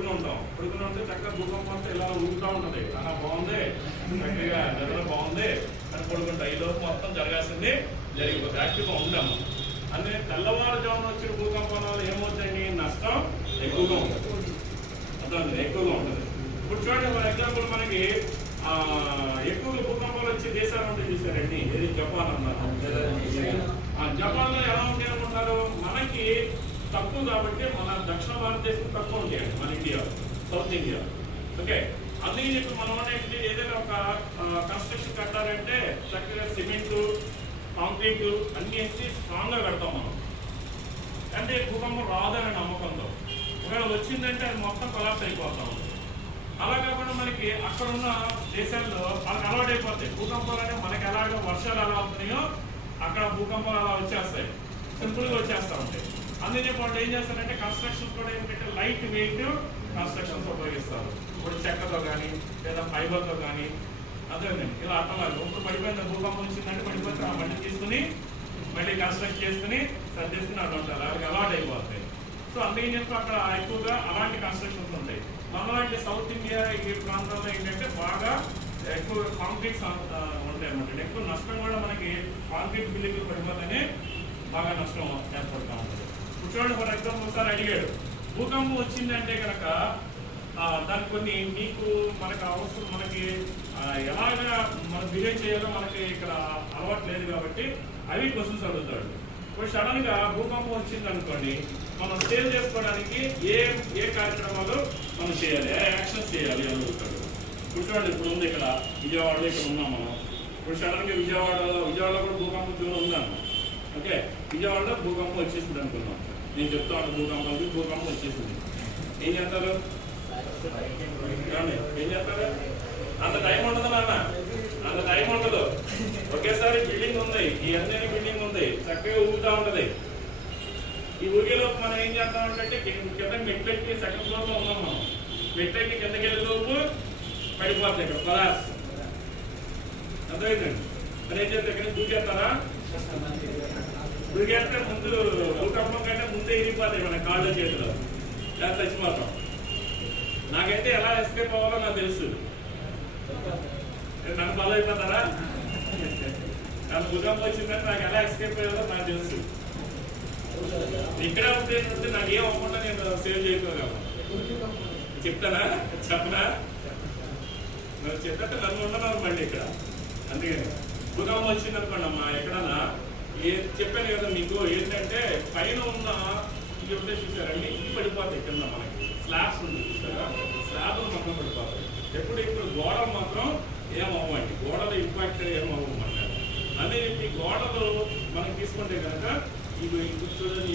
పడుకుని ఉంటాం. పడుకుని ఉంటే చక్కగా భూకంపం అంతా ఇలా ఊగుతూ ఉంటుంది. అలా బాగుంది, చక్కగా నిద్ర బాగుంది అని పడుకుంటా. ఈ లోపు మొత్తం జరగాల్సింది జరిగిపోతుంది. యాక్టివ్గా ఉంటాము. అంటే తెల్లవారుజామున వచ్చిన భూకంపం వల్ల ఏమవుతాయి? నష్టం ఎక్కువగా ఉంటుంది. అర్థం ఎక్కువగా ఉంటుంది. ఇప్పుడు చూడండి, ఫర్ ఎగ్జాంపుల్ మనకి ఎక్కువగా భూకంపాలు వచ్చే దేశాలు ఉంటాయి చూసారండి. ఇది జపాన్ అన్నారు. జపాన్ లో ఎలా ఉంటాయి అనుకుంటారు? మనకి తక్కువ కాబట్టి మన దక్షిణ భారతదేశం తక్కువ ఉంటాయండి, మన ఇండియా, సౌత్ ఇండియా. ఓకే, అందుకే చెప్పి మనం ఏంటి, ఏదైనా ఒక కన్స్ట్రక్షన్ కట్టాలంటే చక్కగా సిమెంట్, కాంక్రీట్ అన్ని వేసి స్ట్రాంగ్ గా కడతాం మనం. అంటే భూకంపం రాదనే నమ్మకంతో. ఒకవేళ వచ్చిందంటే అది మొత్తం కొలాప్స్ అయిపోతాం. అలా కాకుండా మనకి అక్కడ ఉన్న దేశాల్లో వాళ్ళకి అలవాటు అయిపోతాయి. భూకంపాలు అంటే మనకి ఎలాగో వర్షాలు ఎలా అవుతున్నాయో అక్కడ భూకంపాలు అలా వచ్చేస్తాయి, సింపుల్గా వచ్చేస్తూ ఉంటాయి. అందుకే వాళ్ళు ఏం చేస్తారంటే కన్స్ట్రక్షన్స్ కూడా ఏంటంటే లైట్ వెయిట్ కన్స్ట్రక్షన్స్ ఉపయోగిస్తారు. ఇప్పుడు చెక్కతో కానీ లేదా ఫైబర్తో కానీ అదేనండి. ఇలా అర్థం ఇప్పుడు పడిపోయిన భూకంపం వచ్చిందంటే పడిపోతే ఆ మళ్ళీ తీసుకుని మళ్ళీ కన్స్ట్రక్ట్ చేసుకుని సర్దేసుకుని అలా ఉంటారు. వాళ్ళకి అలవాటు అయిపోతాయి. సో అందుకని చెప్పి అక్కడ ఎక్కువగా అలాంటి కన్స్ట్రక్షన్స్ ఉంటాయి. మనలాంటి సౌత్ ఇండియా ఈ ప్రాంతాల్లో ఏంటంటే బాగా ఎక్కువ కాంక్రీట్స్ ఉంటాయి అన్నమాట. ఎక్కువ నష్టం కూడా మనకి కాంక్రీట్ బిల్డింగ్లు పడిపోతేనే బాగా నష్టం ఏర్పడుతూ ఉంటుంది. ఇప్పుడు చూడండి, ఫర్ ఎగ్జాంపుల్ ఒకసారి అడిగాడు, భూకంపం వచ్చిందంటే కనుక దానికి కొన్ని మీకు మనకు అవసరం, మనకి ఎలాగా మనం బిహేవ్ చేయాలో మనకి ఇక్కడ అలవాటు లేదు కాబట్టి అవి క్వశ్చన్స్ అడుగుతాడు. ఇప్పుడు సడన్ గా భూకంపం వచ్చింది అనుకోండి, మనం సేవ్ చేసుకోవడానికి ఏ కార్యక్రమాలు మనం చేయాలి, ఏ యాక్షన్స్ చేయాలి అని అడుగుతాడు. ఇప్పుడు చూడండి, ఇప్పుడు ఉంది ఇక్కడ విజయవాడలో, ఇక్కడ ఉన్నాం మనం. ఇప్పుడు సడన్ గా విజయవాడలో కూడా భూకంపం జోన్ ఉందన్న. ఓకే, విజయవాడలో భూకంపం వచ్చేసింది అనుకున్నాం. నేను చెప్తాను, భూకంపం వచ్చేసింది. ఏం చేస్తారు? ఏం చేస్తారు? అంత టైం ఉండదు నాన్న, అంత టైం ఉండదు. ఒకేసారి బిల్డింగ్ ఉంది, ఈ అన్ని బిల్డింగ్ ఉంది, చక్కగా ఊగుతూ ఉంటది. ఈ ఊగేలోపు మనం ఏం చేస్తామంటే కింద మెట్లెక్కి సెకండ్ ఫ్లోర్ లో ఉన్నాం మనం. మెట్లెక్కి కిందకి వెళ్ళేలోపు పడిపోతాయి ఇక్కడ పదార్స్. అర్థమైందండి. మరి ఏం చేస్తే ఇక్కడ దూకేస్తారా? దూకేస్తే ముందు భూకంపం కంటే ముందే ఇరిగిపోతాయి మన కాళ్ళ చేతిలో, లేదా చచ్చిపోతాం. నాకైతే ఎలా ఎస్కేప్ అవ్వాలో నాకు తెలుసు. నన్ను ఫాలో అయిపోతారా? నాకు భూకంపం వచ్చిందంటే నాకు ఎలా ఎస్కేప్ అయ్యాలో నాకు తెలుసు. ఇక్కడే ఉంటే నాకు ఏం అవ్వకుండా నేను సేవ్ చేయగలను. చెప్తానా? చెప్పనా? మరి చెప్తే నన్ను ఉండను మళ్ళీ ఇక్కడ. అందుకని భూకంపం వచ్చింది అనుకోండి అమ్మా, ఎక్కడన్నా చెప్పాను కదా మీకు, ఏంటంటే పైన ఉన్న ఇది ఉంటే చూసారండి, ఇవి పడిపోతాయి కింద. మనకి స్లాబ్స్ ఉంది చూసారా, స్లాబ్లు మొత్తం పడిపోతాయి. ఇప్పుడు గోడలు మాత్రం ఏమవ్వండి, గోడలు ఇంపాక్ట్ ఏమవ్వమంట. అదే చెప్పి గోడలు మనం తీసుకుంటే కనుక ఇవి చూడండి,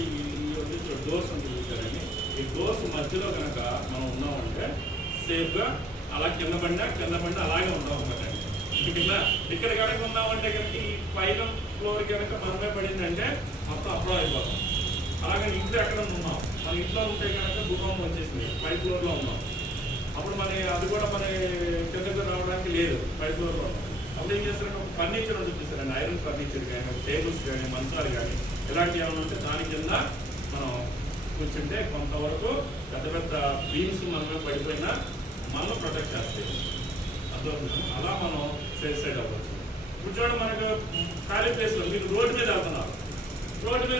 డోర్స్ ఉంది చూసారండి, ఈ డోర్స్ మధ్యలో కనుక మనం ఉన్నామంటే సేఫ్గా అలా కింద పడినా అలాగే ఉంటాం అనమాట. ఇక్కడ కనుక ఉన్నామంటే కనుక ఈ పైన ఫ్లోర్ కనుక మనమే పడిందంటే మొత్తం అప్రూవ్ అయిపోతాం. అలాగే ఇంట్లో ఎక్కడ ఉన్నాం, మన ఇంట్లో ఉంటే కనుక భూకంపం వచ్చేసింది, 5th ఫ్లోర్లో ఉన్నాం. అప్పుడు అది కూడా మన కిందకు రావడానికి లేదు, 5th ఫ్లోర్లో ఉన్నాం. అప్పుడు ఏం చేస్తారంటే ఒక ఫర్నిచర్ ఉంటుంది చూసారండి, ఐరన్ ఫర్నిచర్ కానీ, టేబుల్స్ కానీ, మంచాలు కానీ, ఇలాంటివి ఏమైనా ఉంటే దాని కింద మనం కూర్చుంటే కొంతవరకు పెద్ద బీమ్స్ మనమే పడిపోయినా మనం ప్రొటెక్ట్ చేస్తాయి. అర్థమవుతుంది. అలా మనం సేఫ్ సైడ్ అవ్వచ్చు. ఇప్పుడు చూడండి, మనకు ఖాళీ ప్లేస్లో మీరు రోడ్డు మీద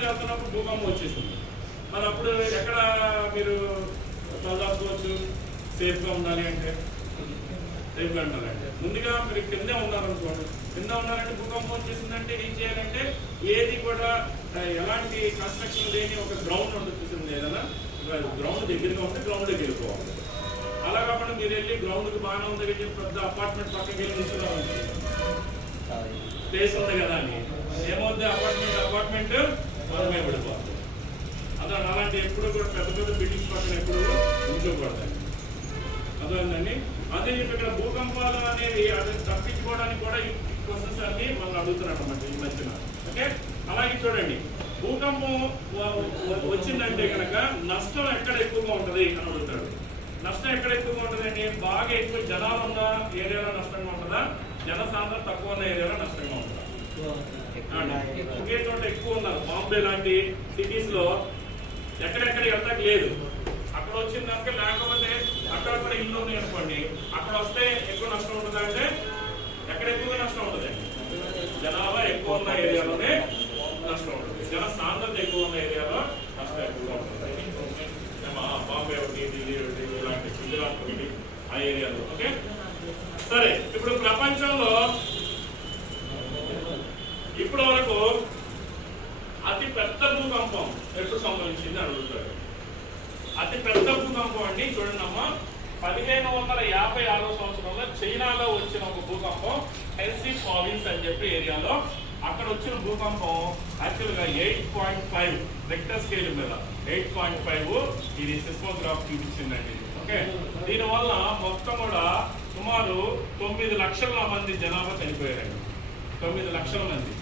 వెళ్తున్నప్పుడు భూకంపం వచ్చేసింది. మరి అప్పుడు ఎక్కడ మీరు చదువుకోవచ్చు సేఫ్గా ఉండాలి అంటే? సేఫ్గా ఉండాలంటే ముందుగా మీరు కిందే ఉన్నారనుకోండి. కింద ఉన్నారంటే భూకంపం వచ్చేసిందంటే ఏం చేయాలంటే, ఏది కూడా ఎలాంటి కన్స్ట్రక్షన్ లేని ఒక గ్రౌండ్ ఉంటుంది ఏదైనా, గ్రౌండ్ దగ్గరగా ఉంటే గ్రౌండ్ దగ్గర వెళ్ళిపోవాలి. అలా కాకుండా మీరు వెళ్ళి గ్రౌండ్కి బాగానే ఉంది కదా, పెద్ద అపార్ట్మెంట్ పక్కకి వెళ్ళి కూర్చున్నాం, ప్లేస్ ఉంది కదా అని ఏమవుతుంది, అపార్ట్మెంట్ మనమే పడిపోతుంది. అలాంటి ఎప్పుడు కూడా పెద్ద బిల్డింగ్స్ పక్కన ఎప్పుడు ఉంచకూడదండి. అర్థమైందండి. అదే చెప్పి ఇక్కడ భూకంపాలు అనేవి అది తప్పించుకోవడానికి కూడా ఈ క్వశ్చన్స్ అన్ని మనం అడుగుతున్నాం అన్నమాట ఈ మధ్యన. ఓకే, అలాగే చూడండి, భూకంపం వచ్చిందంటే కనుక నష్టం ఎక్కడ ఎక్కువగా ఉంటుంది అని అడుగుతాడు. నష్టం ఎక్కడ ఎక్కువగా ఉంటుందండి? బాగా ఎక్కువ జనాలు ఉన్న ఏరియాలో నష్టంగా ఉంటుందా, జనసాంద్రత తక్కువ ఉన్న ఏరియాలో నష్టంగా ఉంటుందా? ఒకే చోట ఎక్కువ ఉన్నారు, బాంబే లాంటి సిటీస్ లో ఎక్కడెక్కడ వెళ్తాక లేదు, అక్కడ వచ్చిన దాకా లేకపోతే ఇల్లు ఉన్నాయి అనుకోండి, అక్కడ వస్తే ఎక్కువ నష్టం ఉంటుందా అంటే ఎక్కడ ఎక్కువగా నష్టం ఉంటుంది? జనాభా ఎక్కువ ఉన్న ఏరియాలోనే నష్టం ఉంటుంది. జన సాంద్రత ఎక్కువ ఉన్న ఏరియాలో నష్టం ఎక్కువగా ఉంటుంది. బాంబే ఒకటి, ఢిల్లీ ఒకటి, ఇలాంటి గుజరాత్ ఒకటి ఆ ఏరియాలో. ఓకే, సరే. ఇప్పుడు ప్రపంచంలో ఇప్పటి వరకు అతి పెద్ద భూకంపం ఎప్పుడు సంభవించింది అడుగుతారు. అతి పెద్ద భూకంపం అండి, చూడండి అమ్మా, 1556 సంవత్సరంలో చైనాలో వచ్చిన ఒక భూకంపం, హెన్సీ ప్రావిన్స్ అని చెప్పి ఏరియాలో అక్కడ వచ్చిన భూకంపం యాక్చువల్గా 8.5 రెక్టర్ స్కేల్ మీద 8.5 ఇది సిస్మోగ్రాఫ్ చూపించిందండి. ఓకే, దీనివల్ల మొత్తం కూడా సుమారు 9 లక్షల మంది జనాభా చనిపోయారండి. 9 లక్షల మంది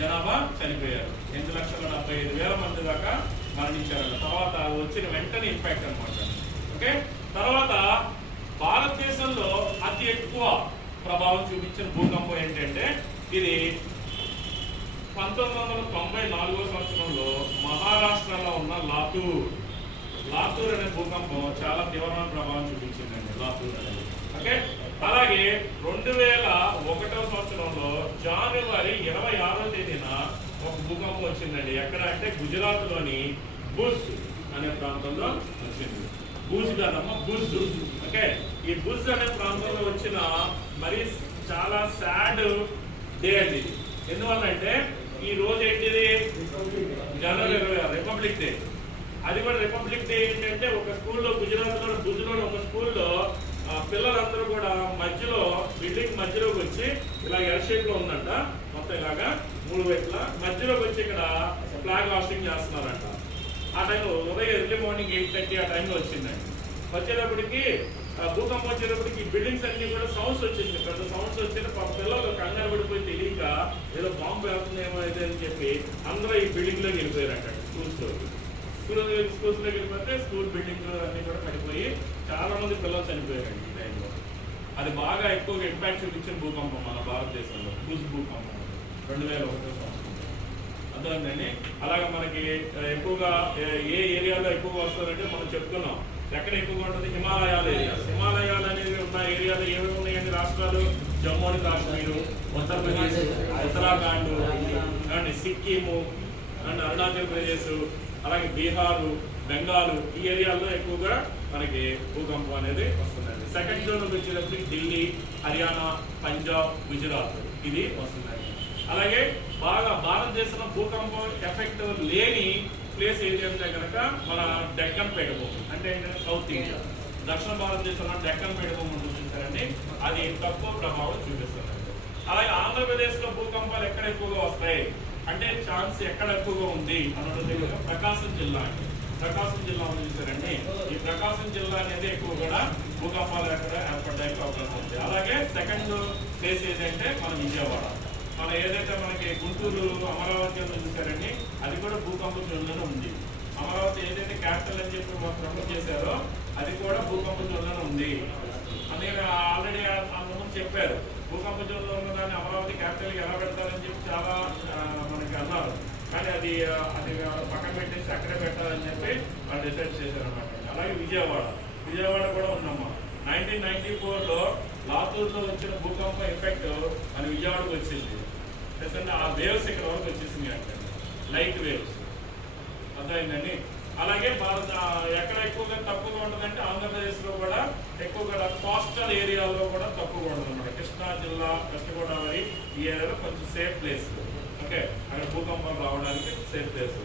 జనాభా చనిపోయారు. 8,75,000 మంది దాకా మరణించారు. తర్వాత వచ్చిన వెంటనే ఇంపాక్ట్ అనమాట. ఓకే, తర్వాత భారతదేశంలో అతి ఎక్కువ ప్రభావం చూపించిన భూకంపం ఏంటంటే ఇది 1994 సంవత్సరంలో మహారాష్ట్రలో ఉన్న లాతూర్ అనే భూకంపం చాలా తీవ్రమైన ప్రభావం చూపించిందండి. లాతూర్ అనేది. ఓకే, అలాగే 2001 సంవత్సరంలో జనవరి 26వ తేదీన ఒక భూకంపం వచ్చిందండి. ఎక్కడ అంటే గుజరాత్ లోని భుజ్ అనే ప్రాంతంలో వచ్చింది. భుజ్ కాదమ్మా, భుజ్. ఓకే, ఈ భుజ్ అనే ప్రాంతంలో వచ్చిన మరి చాలా సాడ్ డే అండి. ఎందువల్ల అంటే ఈ రోజు ఏంటిది? జనవరి 26 రిపబ్లిక్ డే. అది కూడా రిపబ్లిక్ డే ఏంటంటే ఒక స్కూల్లో, గుజరాత్ లో భుజ్లో ఒక స్కూల్లో పిల్లలందరూ కూడా మధ్యలో బిల్డింగ్ మధ్యలోకి వచ్చి ఇలా ఎల్ షేప్ లో ఉందంట, మొత్తం ఇలాగా 3 వైపులా మధ్యలోకి వచ్చి ఇక్కడ ఫ్లాగ్ హాస్టింగ్ చేస్తున్నారంట. ఆ టైంలో ఉదయం ఎర్లీ మార్నింగ్ 8:30 ఆ టైంలో వచ్చిందండి. వచ్చేటప్పటికి భూకంపం వచ్చేటప్పటికి బిల్డింగ్స్ అన్ని కూడా సౌండ్స్ వచ్చేసింది, పెద్ద సౌండ్స్ వచ్చిన పిల్లలు కంగారు పడిపోయి తెలియక ఏదో బాంబు వేస్తుందేమో అయితే అని చెప్పి అందరూ ఈ బిల్డింగ్ లోకి వెళ్ళిపోయారంట. స్కూల్స్ లోకి వెళ్ళిపోతే స్కూల్ బిల్డింగ్ అన్ని కూడా పడిపోయి చాలా మంది పిల్లలు చనిపోయారండి ఈ టైంలో. అది బాగా ఎక్కువగా ఇంపాక్ట్ చూపించిన భూకంపం మన భారతదేశంలో, భుజ్ భూకంపం 2001 సంవత్సరం. అర్థమైందండి. అలాగే మనకి ఎక్కువగా ఏ ఏరియాలో ఎక్కువగా వస్తుందంటే మనం చెప్తున్నాం ఎక్కడ ఎక్కువగా ఉంటుంది? హిమాలయాల ఏరియా. హిమాలయాలు అనేది ఉన్న ఏరియాలో ఏమేమి ఉన్నాయండి రాష్ట్రాలు? Jammu and Kashmir, Uttar Pradesh, Uttarakhand and Sikkim and Arunachal Pradesh, అలాగే బీహారు, బెంగాల్ ఈ ఏరియాల్లో ఎక్కువగా మనకి భూకంపం అనేది వస్తుందండి. సెకండ్ జోన్కి వచ్చేటప్పటికి ఢిల్లీ, హర్యానా, పంజాబ్, గుజరాత్ ఇది వస్తుందండి. అలాగే బాగా భారతదేశంలో భూకంపం ఎఫెక్ట్ లేని ప్లేస్ ఏది అంటే కనుక మన డెక్కన్ పీఠభూమి, అంటే ఏంటంటే సౌత్ ఇండియా, దక్షిణ భారతదేశంలో డెక్కన్ పీఠభూమి ఉంటుంది చూసారండి, అది తక్కువ ప్రభావం చూపిస్తుందండి. అలాగే ఆంధ్రప్రదేశ్ లో భూకంపాలు ఎక్కడ ఎక్కువగా వస్తాయి అంటే ఛాన్స్ ఎక్కడ ఎక్కువగా ఉంది అన్నది ప్రకాశం జిల్లా అండి. ప్రకాశం జిల్లా ఉంది చూసారండి, ఈ ప్రకాశం జిల్లా అనేది ఎక్కువ కూడా భూకంపాలు ఎక్కడ ఏర్పడడానికి అవకాశం ఉంది. అలాగే సెకండ్ ప్లేస్ ఏదంటే మన విజయవాడ. మన ఏదైతే మనకి గుంటూరు అమరావతి అని చూసారండి, అది కూడా భూకంప జోన్లోనే ఉంది. అమరావతి ఏదైతే క్యాపిటల్ అని చెప్పి ప్రమోట్ చేశారో అది కూడా భూకంప జోన్లోనే ఉంది. అందుకని ఆల్రెడీ ముందు చెప్పారు భూకంప జోన్లో ఉన్న దాన్ని అమరావతి క్యాపిటల్ ఎలా పెడతారని చెప్పి చాలా మనకి అన్నారు. కానీ అది పక్కన పెట్టేసి అక్కడే పెట్టాలని చెప్పి వాళ్ళు డిసైడ్ చేశారు అన్నమాట. అలాగే విజయవాడ కూడా ఉందమ్మా. 1994లో లాతూర్లో వచ్చిన భూకంప ఎఫెక్ట్ మన విజయవాడకు వచ్చింది. ఎందుకంటే ఆ వేవ్స్ ఇక్కడ వరకు వచ్చేసింది అంటే లైట్ వేవ్స్. అర్థమైందండి. అలాగే ఎక్కడ ఎక్కువగా తక్కువగా ఉంటుందంటే ఆంధ్రప్రదేశ్ లో కూడా ఎక్కువగా కోస్టల్ ఏరియాలో కూడా తక్కువగా ఉంటుంది అన్నమాట. కృష్ణా జిల్లా, వెస్ట్ గోదావరి ఈ ఏరియాలో కొంచెం సేఫ్ ప్లేస్. ఓకే, అక్కడ భూకంపం రావడానికి సేఫ్ ప్లేస్.